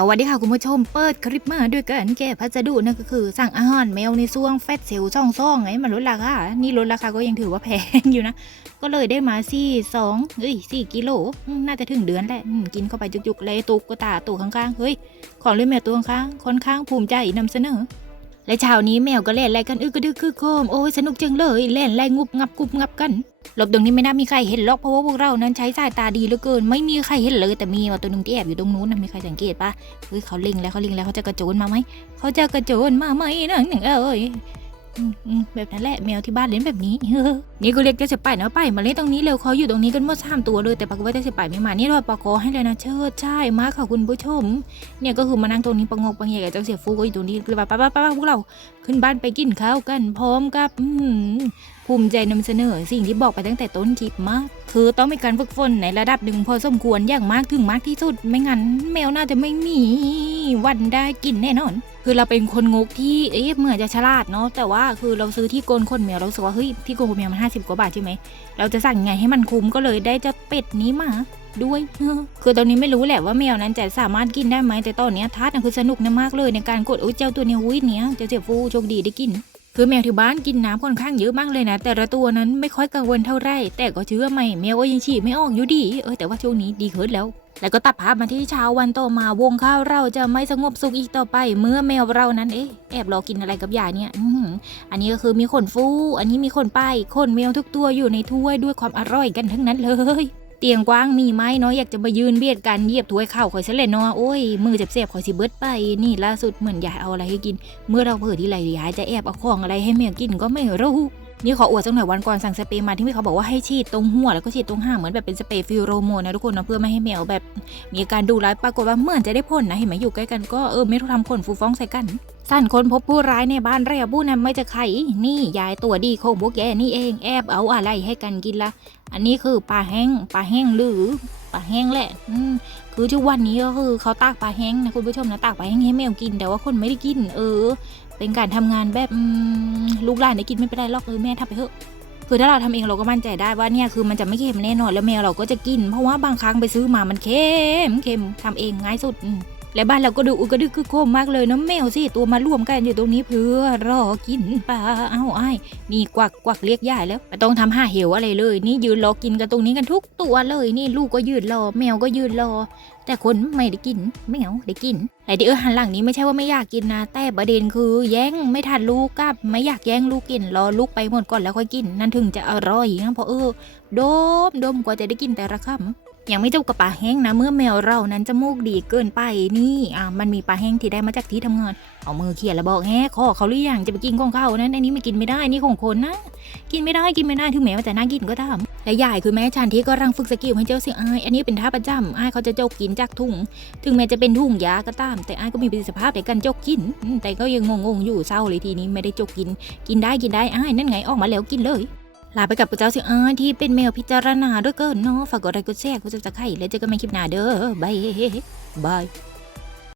สวัสดีค่ะคุณผู้ชมเปิดคลิปมาด้วยกันแก้พัสดุนั่นก็คือสั่งอาหารแมวในช่วงแฟตเซลซ่องซ่องไงมันลดราคา นี่ลดราคาก็ยังถือว่าแพงอยู่นะ ก็เลยได้มาสี่สองเฮ้ยสี่กิโล น่าจะถึงเดือนแหละกินเข้าไปจุกๆเลยตุกกตาตัวข้างๆ เฮ้ย ของเล่นแมวตัวข้างๆค่อนข้างภูมิใจนำเสนอ และเช้านี้แมวก็เล่นอะไรกันอึกกระดึกคือโคมโอ้ยสนุกจังเลยเล่นไล่งุบงับกุบงับกันหลบตรงนี้ไม่น่ามีใครเห็นหรอกเพราะว่าพวกเรานั้นใช้สายตาดีเหลือเกิน ไม่มีใครเห็นเลยแต่มีว่าตัวหนึงที่แอบอยู่ตรงนู้นนะมีใครสังเกตปะเฮ้ยเขาลิงแล้วเขาลิงแล้วเขาจะกระโจนมาไหมเขาจะกระโจนมาไหมนะหนึ่งเอ้ย อืมอืมแบบนั้นแหละแมวที่บ้านเล่นแบบนี้ นี่ก็เรียกเจะจะไปนะไปมาเล่นตรงนี้เร็วเขาอยู่ตรงนี้กันหมดสามตัวเลยแต่ปรากฏว่าเจะจะไปไม่มานี่เราปะโกให้เลยนะเชิดใช่มาค่ะคุณผู้ชม เนี่ยก็คือมานั่งตรงนี้ประงกประเงยกับเจ้าเสียฟูก็อยู่ตรงนี้เลยว่าป้าป้าป้าพวกเราขึ้นบ้านไปกินข้าวกัน พร้อมกับอื้อหือภูมิใจนำเสนอสิ่งที่บอกไปตั้งแต่ต้นคลิปมาก คือต้องมีการฝึกฝนในระดับหนึ่งพอสมควรอย่างมากถึงมากที่สุด ไม่งั้นแมวน่าจะไม่มีวันได้กินแน่นอน คือเราเป็นคนงกที่เอ๊ะเหมือนจะฉลาดเนาะแต่ว่าคือเราซื้อที่โกนขนแมวเราสึกว่าเฮ้ยที่โกนขนแมวมันห้าสิบกว่าบาทใช่ไหมเราจะสั่งไงให้มันคุ้มก็เลยได้เจ้าเป็ดนี้มาด้วยคือตอนนี้ไม่รู้แหละว่าแมวนั้นจะสามารถกินได้ไหมแต่ตอนเนี้ยทัดน่ะคือสนุกนะมากเลยในการกดโอ้เจ้าตัวเนี้ยอุ้ยเนี้ยเจ้าเสียฟูโชคดีได้กิน คือแมวที่บ้านกินน้ำค่อนข้างเยอะมากเลยนะ แต่ละตัวนั้นไม่ค่อยกังวลเท่าไหร่แต่ก็เชื่อไหมแมวก็ยังฉี่ไม่ออกอยู่ดี เออแต่ว่าช่วงนี้ดีขึ้นแล้ว แล้วก็ตัดภาพมาที่เช้าวันต่อมาวงข้าวเราจะไม่สงบสุขอีกต่อไป เมื่อแมวเรานั้นเอ๊ะแอบรอกินอะไรกับยาเนี่ยออันนี้ก็คือมีขนฟู อันนี้มีขนป้ายขนแมวทุกตัวอยู่ในถ้วยด้วยความอร่อยกันทั้งนั้นเลย เตียงกว้างมีไหมเนาะอยากจะมายืนเบียดกันเหยียบถ้วยข้าวข่อยซะเลยเนาะโอ้ยมือเจ็บๆข่อยสิเบิดไปนี่ล่าสุดเหมือนยายเอาอะไรให้กิน เมื่อเราเผลอที่ไรยายจะแอบเอาของอะไรให้แมวกินก็ไม่รู้นี่ขออวดสักหน่อยวันก่อนสั่งสเปรย์มาที่พี่เขาบอกว่าให้ฉีดตรงหัวแล้วก็ฉีดตรงหางเหมือนแบบเป็นสเปรย์ฟิโรโมนนะทุกคนนะเพื่อไม่ให้แมวแบบ มีอาการดูร้ายปรากฏว่าเหมือนจะได้ผลนะเห็นไหมอยู่ใกล้กันก็เออไม่ต้องทำขนฟูฟ้องใส่กัน สั่นคนพบผู้ร้ายในบ้านเรียบู้นะไม่จะใคร นี่ยายตัวดีของพวกแกนี่เอง แอบเอาอะไรให้กันกินละ อันนี้คือปลาแห้งปลาแห้งหรือปลาแห้งแหละ อืมคือทุกวันนี้ก็คือเขาตากปลาแห้งนะคุณผู้ชมนะตากปลาแห้งให้แมวกิน แต่ว่าคนไม่ได้กิน เออ เป็นการทำงานแบบลูกหลานได้กินไม่เป็นไรหรอกเออแม่ทำไปเถอะคือถ้าเราทำเองเราก็มั่นใจได้ว่าเนี่ยคือมันจะไม่เค็มแน่นอนแล้วแมวเราก็จะกิน เพราะว่าบางครั้งไปซื้อมามันเค็มเค็มทำเองง่ายสุดอื และบ้านเราก็ดูอุกระดึกคือโคมมากเลยนะแมวสิตัวมารวมกันอยู่ตรงนี้เพื่อรอกินปลาเอ้าไอ้นี่กวักกวักเรียกยายแล้วไม่ต้องทำห้าเหวอะไรเลย นี่ยืนรอกินกันตรงนี้กันทุกตัวเลยนี่ลูกก็ยืนรอ แมวก็ยืนรอ แต่คนไม่ได้กินแมวได้กินแต่ที่เออหันหลังนี้ไม่ใช่ว่าไม่อยากกินนะแต่ประเด็นคือ แย่งไม่ทันลูกกับไม่อยากแย่งลูกกินรอลูกไปหมดก่อนแล้วค่อยกิน นั่นถึงจะอร่อยนะเพราะเออโดมโดมกว่าจะได้กินแต่ละคำ ยังไม่จบกับปลาแห้งนะ เมื่อแมวเรานั้นจมูกดีเกินไปนี่อะมันมีปลาแห้งที่ได้มาจากที่ทำงาน เอามือเขี่ยแล้วบอกแฮ่ขอเขาหรือยังจะไปกินของเขานั้นอันนี้ไม่กินไม่ได้นี่ของคนนะ กินไม่ได้กินไม่ได้ถึงแม้ว่าจะน่ากินก็ตามและยายคือแม่ชันที่ก็รังฝึกสกิลให้เจ้าเสียอายอันนี้เป็นท่าประจำอายเขาจะเจ้ากินจากถุงถึงแม้จะเป็นถุงยาก็ตาม แต่อายก็มีประสิทธิภาพในการจกกิน แต่ก็ยังงงๆอยู่เศร้าเลยทีนี้ไม่ได้เจกกิน กินได้กินได้อายนั่นไงออกมาแล้วกินเลย ลาไปกับเจ้าเสียออที่เป็นแมวพิจารณาด้วยเกินเนาะฝากกดไลค์กดแชร์กดซับสไครแล้วเจอกันใหม่คลิปหน้าเด้อบายบาย